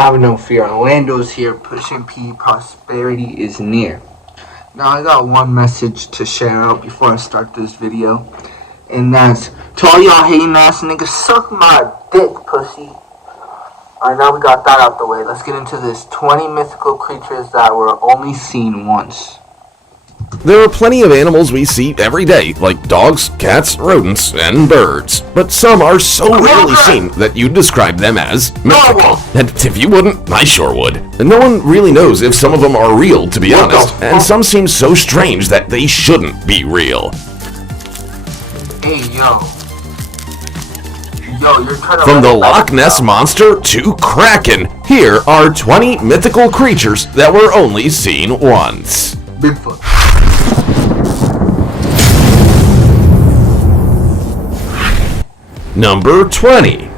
Have no fear. Arlando's here. Pushing P. Prosperity is near. Now I got one message to share out before I start this video. And that's to all y'all hating ass niggas, suck my dick, pussy. Alright, now we got that out the way. Let's get into this. 20 mythical creatures that were only seen once. There are plenty of animals we see every day, like dogs, cats, rodents, and birds. But some are so rarely seen that you'd describe them as mythical. And if you wouldn't, I sure would. And no one really knows if some of them are real, to be honest. And some seem so strange that they shouldn't be real. Hey, yo. Yo, you're trying to... From the Loch Ness Monster to KRAKEN, here are 20 mythical creatures that were only seen once. Bigfoot. Number 20.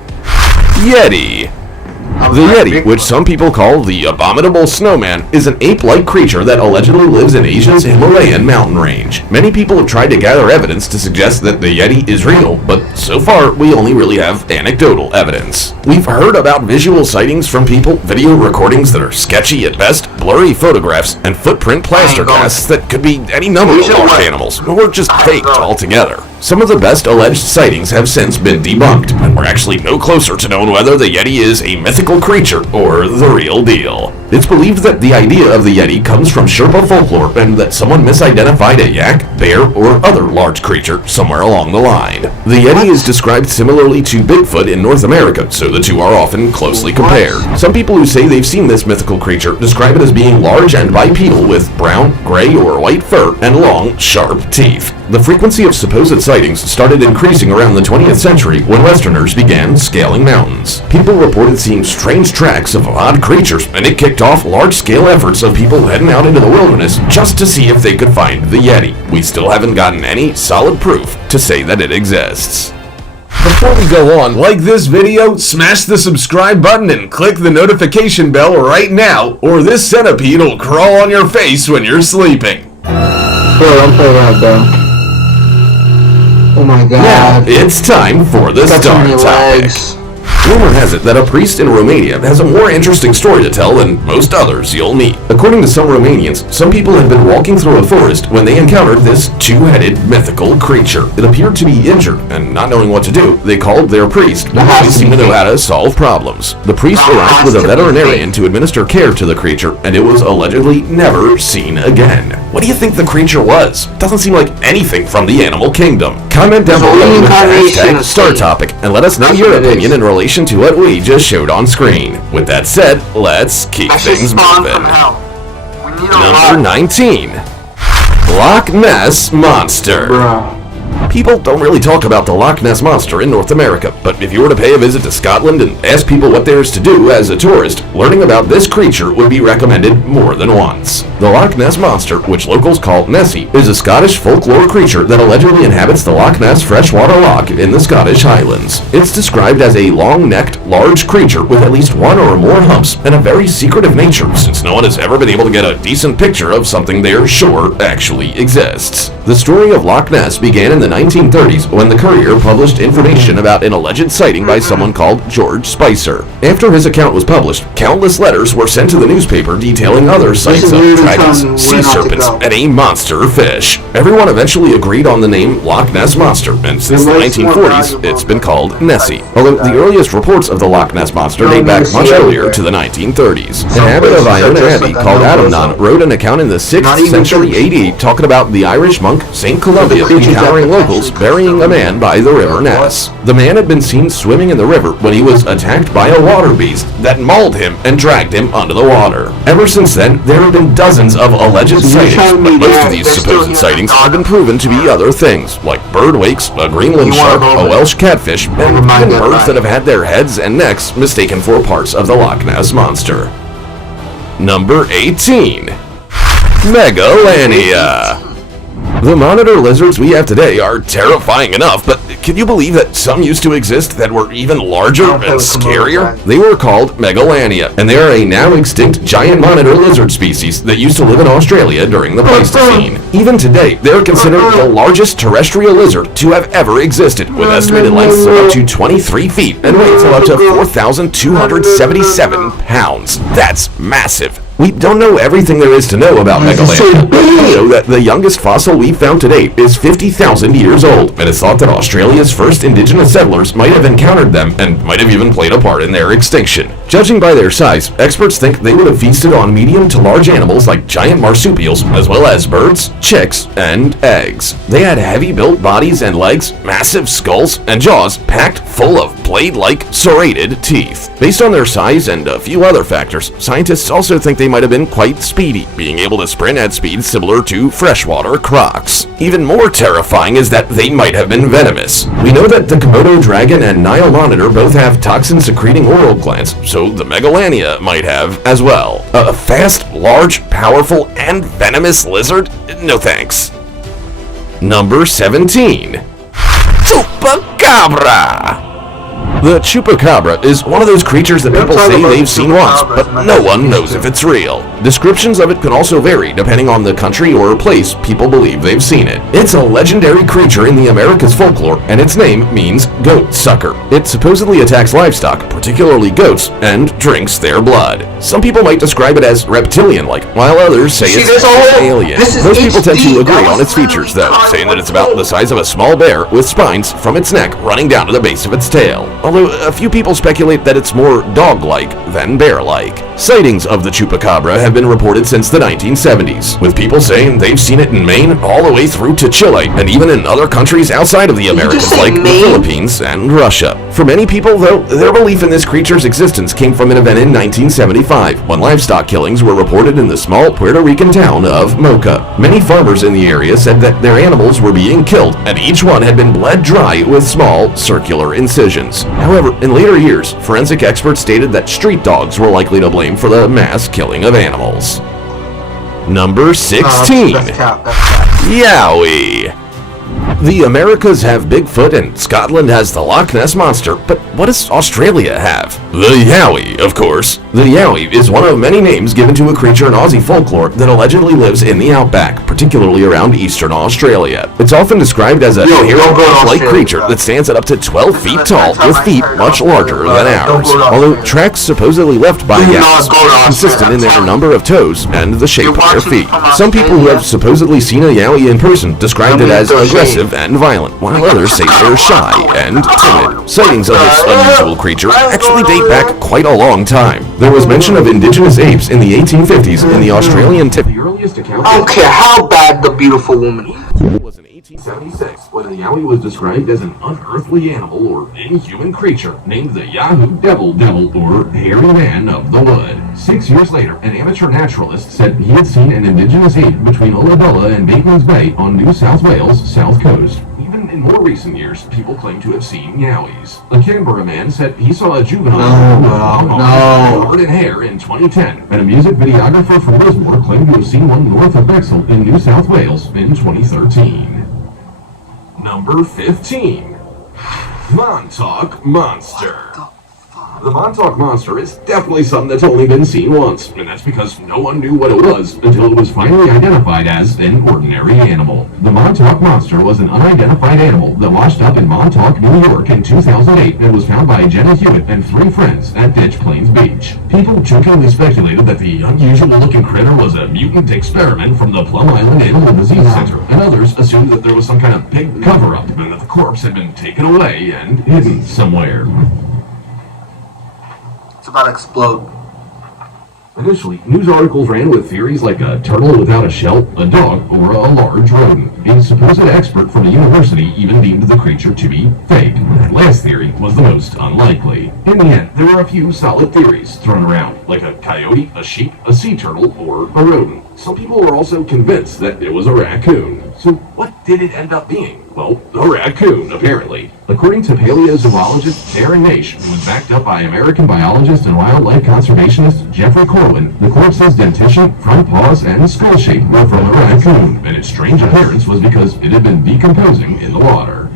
Yeti. The Yeti, which some people call the Abominable Snowman, is an ape-like creature that allegedly lives in Asia's Himalayan mountain range. Many people have tried to gather evidence to suggest that the Yeti is real, but so far we only really have anecdotal evidence. We've heard about visual sightings from people, video recordings that are sketchy at best, blurry photographs, and footprint plaster casts that could be any number of large animals, or just faked altogether. Some of the best alleged sightings have since been debunked, and we're actually no closer to knowing whether the Yeti is a mythical creature or the real deal. It's believed that the idea of the Yeti comes from Sherpa folklore and that someone misidentified a yak, bear, or other large creature somewhere along the line. The Yeti is described similarly to Bigfoot in North America, so the two are often closely compared. Some people who say they've seen this mythical creature describe it as being large and bipedal with brown, gray, or white fur and long, sharp teeth. The frequency of supposed sightings started increasing around the 20th century when Westerners began scaling mountains. People reported seeing strange tracks of odd creatures, and it kicked off large-scale efforts of people heading out into the wilderness just to see if they could find the Yeti. We still haven't gotten any solid proof to say that it exists. Before we go on, like this video, smash the subscribe button and click the notification bell right now, or this centipede will crawl on your face when you're sleeping. Bro, don't play that, bro. Oh my god. Now, it's time for the star topic. Rumor has it that a priest in Romania has a more interesting story to tell than most others you'll meet. According to some Romanians, some people had been walking through a forest when they encountered this two-headed mythical creature. It appeared to be injured, and not knowing what to do, they called their priest, who always seemed to know how to solve problems. The priest arrived with a veterinarian to administer care to the creature, and it was allegedly never seen again. What do you think the creature was? Doesn't seem like anything from the animal kingdom. Comment down below with the hashtag StarTopic and let us know your opinion in relation to what we just showed on screen. With that said, let's keep things moving. Number 19. Loch Ness Monster. People don't really talk about the Loch Ness Monster in North America, but if you were to pay a visit to Scotland and ask people what there is to do as a tourist, learning about this creature would be recommended more than once. The Loch Ness Monster, which locals call Nessie, is a Scottish folklore creature that allegedly inhabits the Loch Ness freshwater loch in the Scottish Highlands. It's described as a long-necked, large creature with at least one or more humps and a very secretive nature, since no one has ever been able to get a decent picture of something they're sure actually exists. The story of Loch Ness began in the 1930s when the Courier published information about an alleged sighting by someone called George Spicer. After his account was published, countless letters were sent to the newspaper detailing other sights of dragons, sea serpents, and a monster fish. Everyone eventually agreed on the name Loch Ness Monster, and since the 1940s, it's been called Nessie. Although the earliest reports of the Loch Ness Monster date back much earlier to the 1930s. An abbot of Iona Abbey called Adamnan wrote an account in the 6th century AD talking about the Irish monk St. Columbia encountering locals burying a man by the river Ness. The man had been seen swimming in the river when he was attacked by a water beast that mauled him and dragged him under the water. Ever since then, there have been dozens of alleged sightings, but most of these supposed sightings have been proven to be other things, like bird wakes, a Greenland shark, a Welsh catfish, and even birds that have had their heads and necks mistaken for parts of the Loch Ness Monster. Number 18. MEGALANIA. The monitor lizards we have today are terrifying enough, but can you believe that some used to exist that were even larger and scarier? They were called MEGALANIA, and they are a now extinct giant monitor lizard species that used to live in Australia during the Pleistocene. Even today, they are considered the largest terrestrial lizard to have ever existed, with estimated lengths of up to 23 feet and weights of up to 4,277 pounds. That's massive. We don't know everything there is to know about MEGALANIA, but we know that the youngest fossil we've found to date is 50,000 years old, and it's thought that Australia's first indigenous settlers might have encountered them and might have even played a part in their extinction. Judging by their size, experts think they would have feasted on medium to large animals like giant marsupials, as well as birds, chicks, and eggs. They had heavy-built bodies and legs, massive skulls, and jaws packed full of blade-like serrated teeth. Based on their size and a few other factors, scientists also think they might have been quite speedy, being able to sprint at speeds similar to freshwater crocs. Even more terrifying is that they might have been venomous. We know that the Komodo dragon and Nile monitor both have toxin-secreting oral glands, so the MEGALANIA might have as well. A fast, large, powerful, and venomous lizard? No thanks. Number 17. Chupacabra! The chupacabra is one of those creatures that people say they've seen once, but no one knows if it's real. Descriptions of it can also vary depending on the country or place people believe they've seen it. It's a legendary creature in the Americas folklore, and its name means goat sucker. It supposedly attacks livestock, particularly goats, and drinks their blood. Some people might describe it as reptilian-like, while others say it's alien. Most people tend to agree on its features, though, saying that it's about the size of a small bear with spines from its neck running down to the base of its tail. Although a few people speculate that it's more dog-like than bear-like. Sightings of the chupacabra have been reported since the 1970s, with people saying they've seen it in Maine all the way through to Chile, and even in other countries outside of the Americas like the Philippines and Russia. For many people, though, their belief in this creature's existence came from an event in 1975, when livestock killings were reported in the small Puerto Rican town of Moca. Many farmers in the area said that their animals were being killed, and each one had been bled dry with small, circular incisions. However, in later years, forensic experts stated that street dogs were likely to blame for the mass killing of animals. Number 16. Yowie. The Americas have Bigfoot and Scotland has the Loch Ness Monster, but what does Australia have? The Yowie, of course. The Yowie is one of many names given to a creature in Aussie folklore that allegedly lives in the outback, particularly around eastern Australia. It's often described as a hairy-like creature that stands at up to 12 feet tall with feet much larger than ours, although tracks supposedly left by Yowies are consistent in their number of toes and the shape of their feet. Some people who have supposedly seen a Yowie in person described it as aggressive and violent, while others say they're shy and timid. Sightings of this unusual creature actually date back quite a long time. There was mention of indigenous apes in the 1850s in the Australian tip. The earliest account I don't care how bad the beautiful woman was in 1876, when the Yowie was described as an unearthly animal or inhuman creature named the Yahoo Devil or Hairy Man of the Wood. 6 years later, an amateur naturalist said he had seen an indigenous ape between Ulladulla and Bateman's Bay on New South Wales' south coast. Even in more recent years, people claim to have seen Yowies. A Canberra man said he saw a juvenile covered in hair in 2010, and a music videographer from Lismore claimed to have seen one north of Bexhill in New South Wales in 2013. Number 15. MONTAUK Monster. The MONTAUK monster is definitely something that's only been seen once, and that's because no one knew what it was until it was finally identified as an ordinary animal. The MONTAUK monster was an unidentified animal that washed up in Montauk, New York in 2008 and was found by Jenna Hewitt and 3 friends at Ditch Plains Beach. People jokingly speculated that the unusual-looking critter was a mutant experiment from the Plum Island Animal Disease Center, and others assumed that there was some kind of big cover-up and that the corpse had been taken away and hidden somewhere. It's about to explode. Initially, news articles ran with theories like a turtle without a shell, a dog, or a large rodent. A supposed expert from a university even deemed the creature to be fake. That last theory was the most unlikely. In the end, there were a few solid theories thrown around, like a coyote, a sheep, a sea turtle, or a rodent. Some people were also convinced that it was a raccoon. So what did it end up being? Well, a raccoon, apparently. According to paleozoologist Darren Naish, who was backed up by American biologist and wildlife conservationist Jeffrey Corwin, the corpse's dentition, front paws, and skull shape were from a raccoon, and its strange appearance was because it had been decomposing in the water.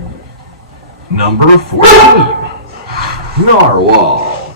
Number 14. Narwhal.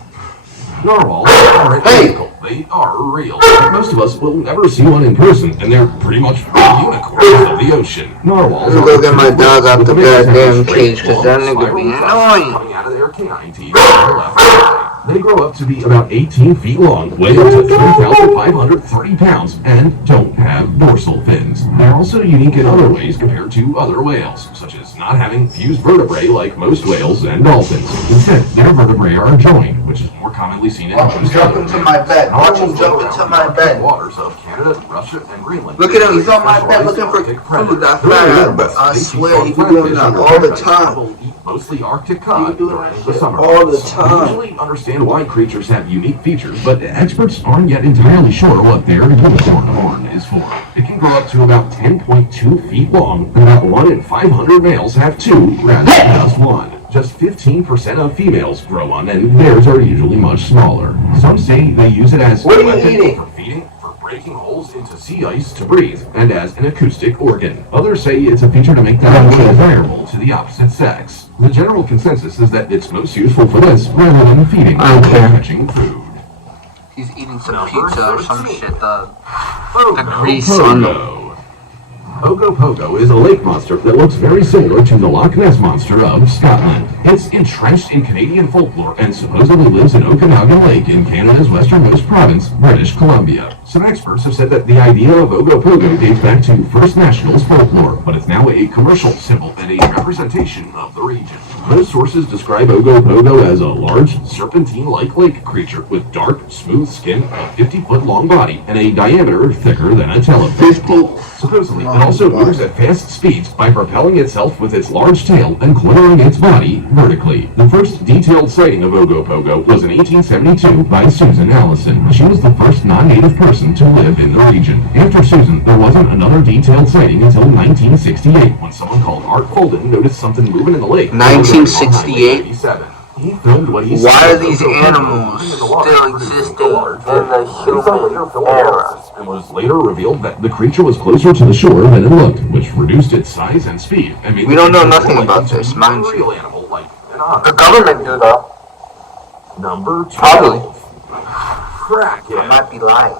Narwhals aren't mythical. They are real. Most of us will never see one in person, and they're pretty much the unicorns of the ocean. Narwhals I'm gonna go get my dog out the goddamn cage, because that nigga be annoying. Coming out of their canine teeth on their left eye. They grow up to be about 18 feet long, weigh up to 3,530 pounds, and don't have dorsal fins. They're also unique in other ways compared to other whales, such as not having fused vertebrae like most whales and dolphins. Instead, their vertebrae are joined, which is more commonly seen in most jump into my bed. Watch him jump into my bed. Waters of Canada, Russia, and Greenland. Look at him, he's on my bed looking for food. I swear, he be doing that all the time. Mostly Arctic cod during the summer. All the time. We usually understand why creatures have unique features, but experts aren't yet entirely sure what their unicorn horn is for. It can grow up to about 10.2 feet long, and about 1 in 500 males have 2 rather than just 1. Just 15% of females grow one, and theirs are usually much smaller. Some say they use it as what are you weapon eating? For feeding, for breaking holes into sea ice to breathe, and as an acoustic organ. Others say it's a feature to make them more desirable to the opposite sex. The general consensus is that it's most useful for this rather than feeding or catching food. He's eating some pizza or some shit, the grease on the... Ogopogo is a lake monster that looks very similar to the Loch Ness Monster of Scotland. It's entrenched in Canadian folklore and supposedly lives in Okanagan Lake in Canada's westernmost province, British Columbia. Some experts have said that the idea of Ogopogo dates back to First Nationals folklore, but it's now a commercial symbol and a representation of the region. Most sources describe Ogopogo as a large, serpentine-like lake creature with dark, smooth skin, a 50-foot long body, and a diameter thicker than a telephone pole. Supposedly, it also moves at fast speeds by propelling itself with its large tail and coiling its body vertically. The first detailed sighting of Ogopogo was in 1872 by Susan Allison. She was the first non-native person to live in the region. After Susan, there wasn't another detailed sighting until 1968, when someone called Art Holden noticed something moving in the lake. 1968? He filmed what he Why are these animals still existing in the human era? And was later revealed that the creature was closer to the shore than it looked, which reduced its size and speed. And made we don't know nothing about this, mind you. Real animal like an ox. The government do though. Number 12. Probably. Kraken. I might be lying.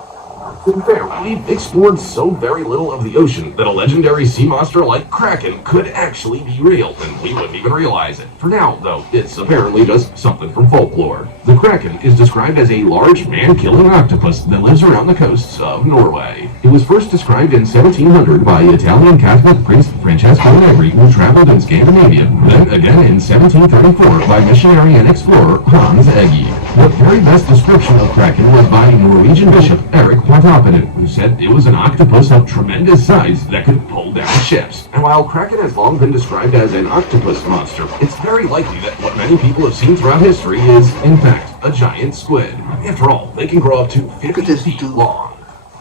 To be fair, we've explored so very little of the ocean that a legendary sea monster like Kraken could actually be real, and we wouldn't even realize it. For now, though, it's apparently just something from folklore. The Kraken is described as a large, man-killing octopus that lives around the coasts of Norway. It was first described in 1700 by Italian Catholic priest Francesco Negri, who traveled in Scandinavia, then again in 1734 by missionary and explorer Hans Egge. The very best description of Kraken was by Norwegian bishop Erik Plattypus, who said it was an octopus of tremendous size that could pull down ships. And while Kraken has long been described as an octopus monster, it's very likely that what many people have seen throughout history is, in fact, a giant squid. After all, they can grow up to 50 feet long.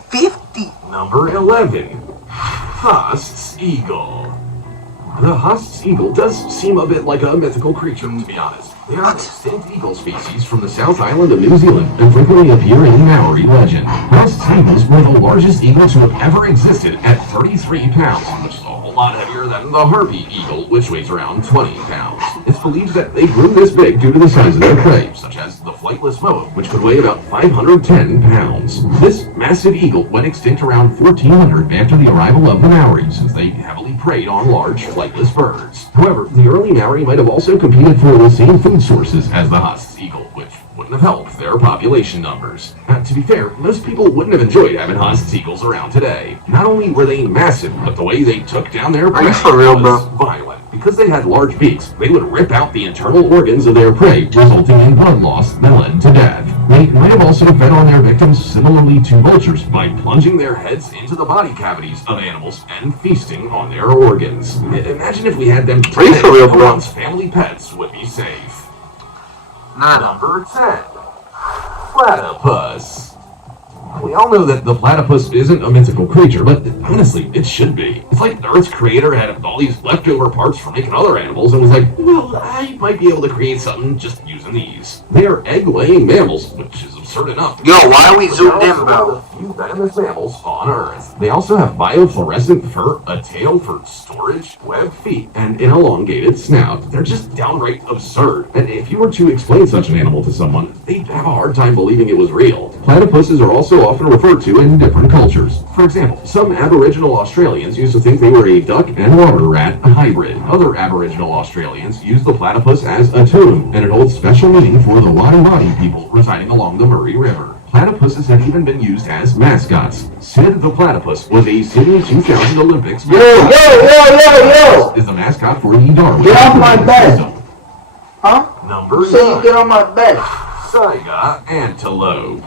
50? Number 11. HAAST'S eagle. The HAAST'S eagle does seem a bit like a mythical creature, to be honest. They are an extinct eagle species from the South Island of New Zealand and frequently appear in Maori legend. HAAST'S eagles were the largest eagle to have ever existed at 33 pounds, which is a whole lot heavier than the harpy eagle, which weighs around 20 pounds. It's believed that they grew this big due to the size of their prey, such as the flightless moa, which could weigh about 510 pounds. This massive eagle went extinct around 1400 after the arrival of the Maori, since they heavily preyed on large, flightless birds. However, the early Maori might have also competed for the same food sources as the HAAST'S eagle, which wouldn't have helped their population numbers. To be fair, most people wouldn't have enjoyed having HAAST'S eagles around today. Not only were they massive, but the way they took down their prey was violent. Because they had large beaks, they would rip out the internal organs of their prey, resulting in blood loss that led to death. They might have also fed on their victims similarly to vultures by plunging their heads into the body cavities of animals and feasting on their organs. Imagine if we had them today, no one's family pets would be safe. Number 10. Platypus. We all know that the platypus isn't a mythical creature, but honestly, it should be. It's like the Earth's creator had all these leftover parts from making other animals and was like, well, I might be able to create something just using these. They are egg-laying mammals, which is absurd enough. Yo, why are we zoomed in, bro? Few venomous mammals on Earth. They also have biofluorescent fur, a tail for storage, webbed feet, and an elongated snout. They're just downright absurd. And if you were to explain such an animal to someone, they'd have a hard time believing it was real. Platypuses are also often referred to in different cultures. For example, some Aboriginal Australians used to think they were a duck and water rat hybrid. Other Aboriginal Australians use the platypus as a totem, and it holds special meaning for the Wadi people residing along the Murray River. Platypuses have even been used as mascots. Sid the platypus was a Sydney 2000 Olympics mascot. Is the mascot for the Darwin. Get off my bed. Huh? Number Say 9. you get on my bed. Saiga antelope.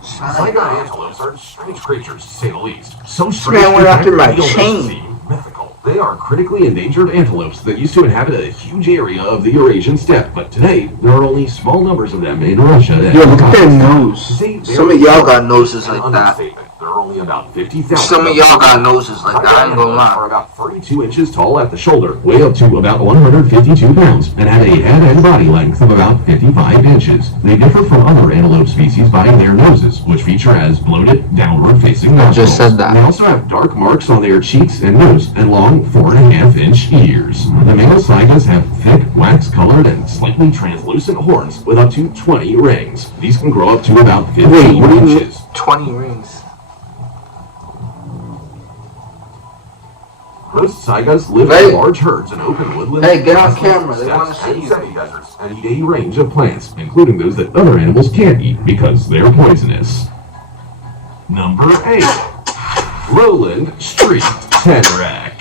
Saiga antelopes are strange creatures, to say the least. So strange Man went after my they almost chain. seem mythical. They are critically endangered antelopes that used to inhabit a huge area of the Eurasian steppe, but today there are only small numbers of them in Russia. Yo, look at their nose. Some of y'all got noses like that. There are only about 50,000. Some of y'all got noses like that, I ain't gonna lie. Are about 32 inches tall at the shoulder, weigh up to about 152 pounds, and have a head and body length of about 55 inches. They differ from other antelope species by their noses, which feature as bloated, downward-facing nostrils. I just said that. They also have dark marks on their cheeks and nose, and long 4.5-inch ears. The male saigas have thick, wax-colored, and slightly translucent horns with up to 20 rings. These can grow up to about 15 inches. 20 rings. Most saigas live in large herds in open woodlands. Hey, get on camera. They want to see you. Semi-deserts and eat a range of plants, including those that other animals can't eat because they're poisonous. Number 8. Lowland Street Tenrec.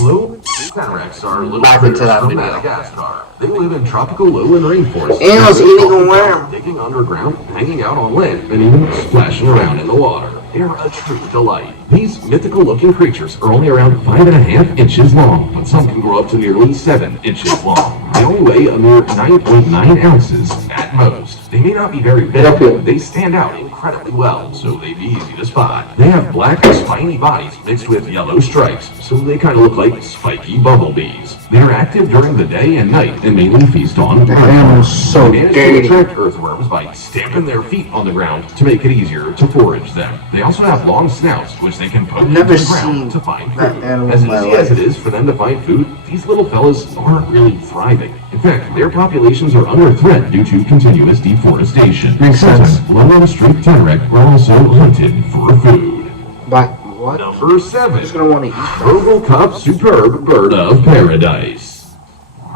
Lowland Street Tenrecs are little critters from Madagascar. They live in tropical lowland rainforests. Animals eating a worm. Digging underground, hanging out on land, and even splashing around in the water. They're a true delight. These mythical-looking creatures are only around 5.5 inches long, but some can grow up to nearly 7 inches long. They only weigh a mere 9.9 ounces at most. They may not be very big, but they stand out incredibly well, so they'd be easy to spot. They have black, spiny bodies mixed with yellow stripes, so they kind of look like spiky bumblebees. They're active during the day and night and mainly feast on animal's so They manage to attract earthworms by stamping their feet on the ground to make it easier to forage them. They also have long snouts, which they can poke into the ground to find food. As easy as it is for them to find food, these little fellas aren't really thriving. In fact, their populations are under threat due to continuous deforestation. Makes sense. Lowland Street Tenrec are also hunted for food. But what? Number 7. Who's gonna want to eat? Vogelkopf Superb Bird of Paradise.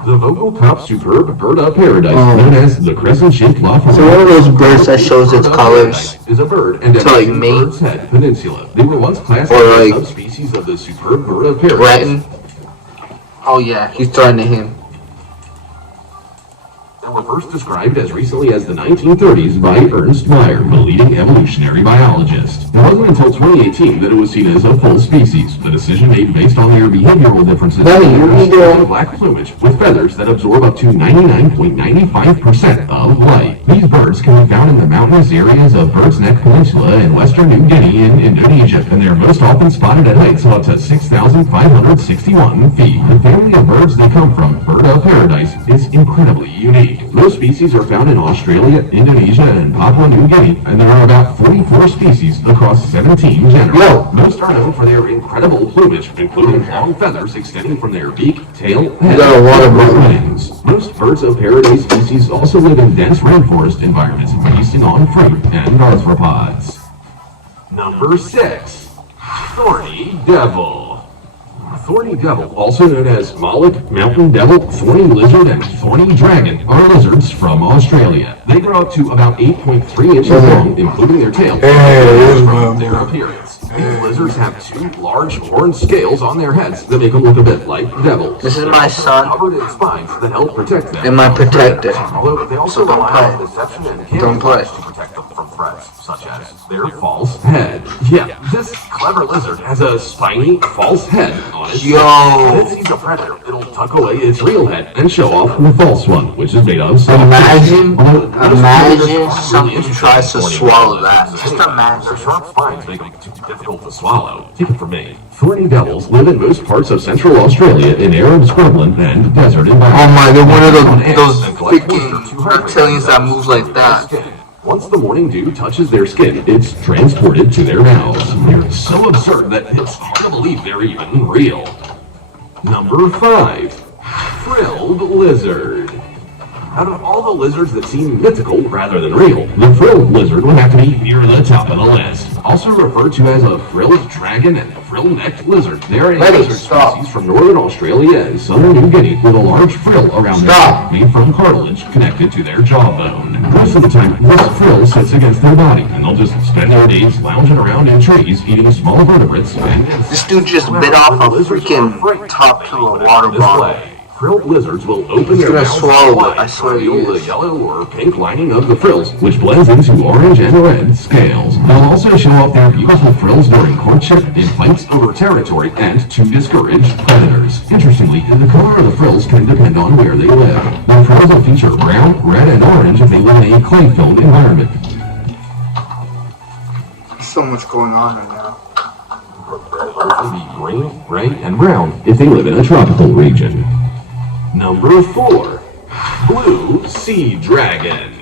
The Vogelkopf Superb Bird of Paradise, known as the crescent-shaped lofty. So one of those birds that shows its colors is a bird and to like mate Bird's Head Peninsula. They were once classed or as like a subspecies of the Superb Bird of Paradise. threaten. Oh yeah, he's threatening him. And were first described as recently as the 1930s by Ernst Mayr, the leading evolutionary biologist. It wasn't until 2018 that it was seen as a full species, the decision made based on their behavioral differences in black plumage with feathers that absorb up to 99.95% of light. These birds can be found in the mountainous areas of Bird's Neck Peninsula in western New Guinea in Indonesia, and they are most often spotted at heights of up to 6,561 feet. The family of birds they come from, Bird of Paradise, is incredibly unique. Most species are found in Australia, Indonesia, and Papua New Guinea, and there are about 44 species across 17 genera. Most are known for their incredible plumage, including long feathers extending from their beak, tail, head, and wings. Most birds of paradise species also live in dense rainforest environments, feasting on fruit and arthropods. Number 6. Thorny Devil. Thorny devil, also known as Moloch, mountain devil, thorny lizard, and thorny dragon, are lizards from Australia. They grow up to about 8.3 inches long, including their tail, from their appearance. These lizards have 2 large horned scales on their heads that make them look a bit like devils. This is my son. Covered in spines that help protect them. Am I protected? Although they also rely on deception and Don't play. to protect them from threats, such as as their false head. Yeah, this clever lizard has a spiny false head on its head. When it sees a predator, it'll tuck away its real head and show off the false one, which is made of soft Imagine something tries to swallow that. Just imagine. Their sharp spines make them too difficult to swallow. Take it from me. Thorny devils live in most parts of central Australia in arid scrubland and desert environments. Oh my, they're one of those freaking reptilians that moves like that. Once the morning dew touches their skin, it's transported to their mouths. They're so absurd that it's hard to believe they're even real. Number 5. Frilled lizard. Out of all the lizards that seem mythical rather than real, the frilled lizard would have to be near the top of the list. Also referred to as a frilled dragon and frill-necked lizard, they are a lizard species from northern Australia and southern New Guinea with a large frill around their neck made from cartilage connected to their jawbone. Most of the time, this frill sits against their body, and they'll just spend their days lounging around in trees, eating small vertebrates and insects. This dude just bit off a freaking top to a water bottle. Frilled lizards will open their mouths wide to reveal the yellow or pink lining of the frills, which blends into orange and red scales. They'll also show off their beautiful frills during courtship, in fights over territory, and to discourage predators. Interestingly, the color of the frills can depend on where they live. Their frills will feature brown, red, and orange if they live in a clay-filled environment. There's so much going on right now. Predators will be green, gray, and brown if they live in a tropical region. Number 4. Blue Sea Dragon.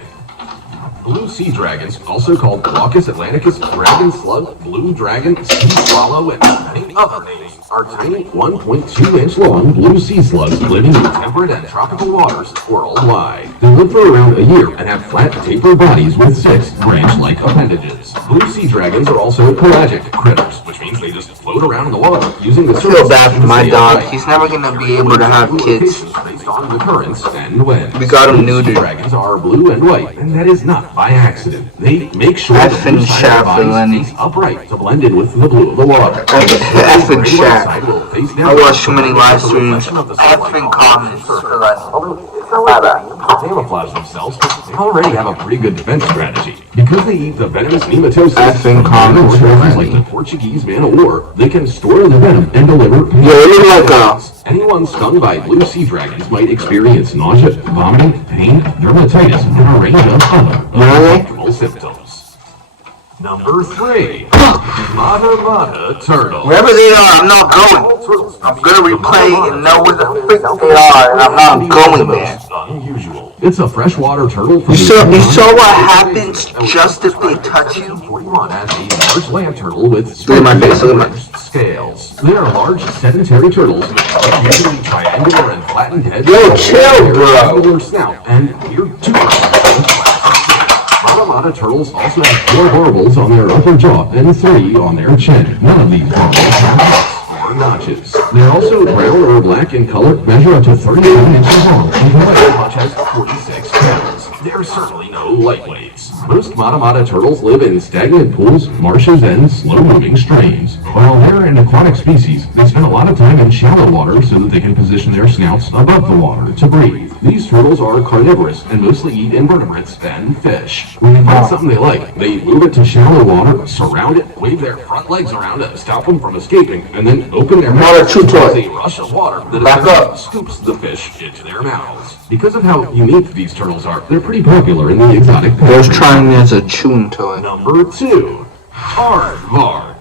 Blue sea dragons, also called Glaucus atlanticus, dragon slug, blue dragon, sea swallow, and many other names, are tiny 1.2-inch long blue sea slugs living in temperate and tropical waters worldwide. They live for around a year and have flat, tapered bodies with 6 branch-like appendages. Blue sea dragons are also pelagic critters, which means they just float around in the water using the surface. I feel bad for my dog. He's never gonna be able to have kids. Based on the currents and winds. We got him neutered. Dragons are blue and white, and that is not by accident. They make sure the blue side of their body stays upright to blend in with the blue of the water. Effing Shaq. I watch too many live streams. Effing comments for that. Camouflage themselves, they already have a pretty good defense strategy. Because they eat the venomous nematodes effing comments like the Portuguese man of war, they can store the venom and deliver anyone stung by blue sea dragons might experience nausea, vomiting, pain, dermatitis, and a range of other symptoms. Number 3. Mata turtle. Wherever they are, I'm not going. I'm gonna replay and know where the frick they are, and I'm not going there. Unusual. It's a freshwater turtle. You saw what happens just if they touch you? 41 as a large land turtle with Look at my face, look at my scales. They are large sedentary turtles with usually triangular and flattened heads. Yo, chill, bro. Snout and weird tooth. Mata turtles also have 4 barbels on their upper jaw and 3 on their chin. None of these barbels have or notches. They're also brown or black in color, measure up to 37 inches long, and can weigh as much as 46 pounds. They're certainly no lightweights. Most mata turtles live in stagnant pools, marshes, and slow-moving streams. While they're an aquatic species, they spend a lot of time in shallow water so that they can position their snouts above the water to breathe. These turtles are carnivorous and mostly eat invertebrates and fish. When they find something they like, they move it to shallow water, surround it, wave their front legs around to stop them from escaping, and then open their mouths as a rush of water that scoops the fish into their mouths. Because of how unique these turtles are, they're pretty popular in the exotic pet. I was trying as a chewing toy. Number 2. Aardvark.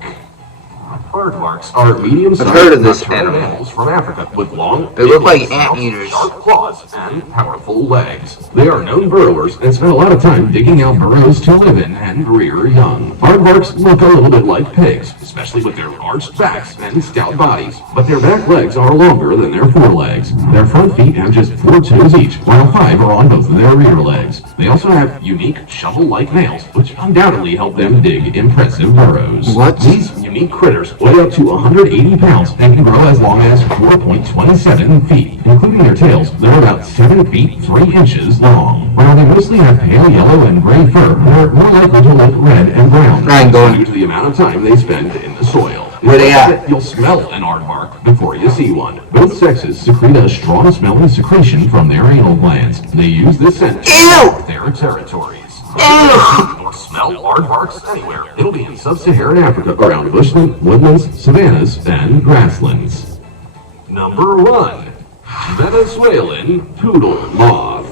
Aardvarks are medium-sized nocturnal animals from Africa with long, they look like anteaters, sharp claws, and powerful legs. They are known burrowers and spend a lot of time digging out burrows to live in and rear young. Aardvarks look a little bit like pigs, especially with their arched backs and stout bodies, but their back legs are longer than their forelegs. Their front feet have just 4 toes each, while 5 are on both of their rear legs. They also have unique shovel-like nails, which undoubtedly help them dig impressive burrows. What? These unique critters weigh up to 180 pounds and can grow as long as 4.27 feet. Including their tails, they're about 7 feet 3 inches long. While they mostly have pale yellow and gray fur, they're more likely to look red and brown due to the amount of time they spend in the soil. Where they at? You'll smell an aardvark before you see one. Both sexes secrete a strong smelling secretion from their anal glands. They use this scent to mark their territories. or smell aardvarks anywhere. It'll be in sub-Saharan Africa around bushland, woodlands, savannas, and grasslands. Number 1. Venezuelan poodle moth.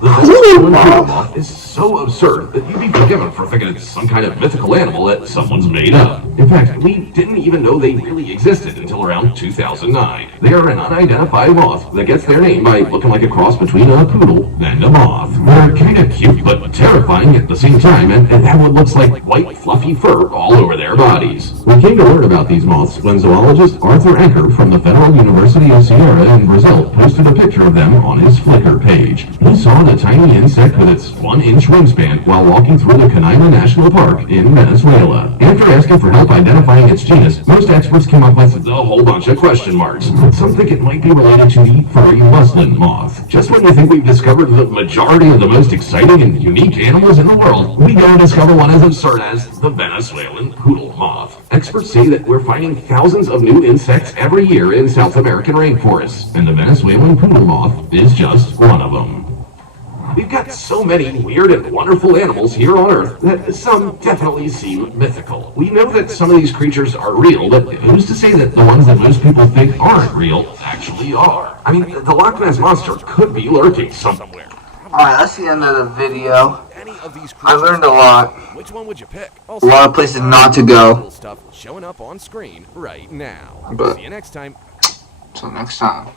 The Venezuelan poodle moth is so absurd that you'd be forgiven for thinking it's some kind of mythical animal that someone's made up. In fact, we didn't even know they really existed until around 2009. They are an unidentified moth that gets their name by looking like a cross between a poodle and a moth. They're kind of cute but terrifying at the same time, and have what looks like white fluffy fur all over their bodies. We came to learn about these moths when zoologist Arthur Anker from the Federal University of Ceará in Brazil posted a picture of them on his Flickr page. He saw the tiny insect with its 1-inch wingspan while walking through the Canaima National Park in Venezuela. After asking for help identifying its genus, most experts came up with a whole bunch of question marks. Some think it might be related to the furry muslin moth. Just when you think we've discovered the majority of the most exciting and unique animals in the world, we go and discover one as absurd as the Venezuelan poodle moth. Experts say that we're finding thousands of new insects every year in South American rainforests, and the Venezuelan poodle moth is just one of them. We've got so many weird and wonderful animals here on Earth that some definitely seem mythical. We know that some of these creatures are real, but who's to say that the ones that most people think aren't real actually are? I mean, the Loch Ness Monster could be lurking somewhere. Alright, that's the end of the video. I learned a lot. Which one would you pick? A lot of places not to go. Stuff showing up on screen right now. But see you next time. till next time.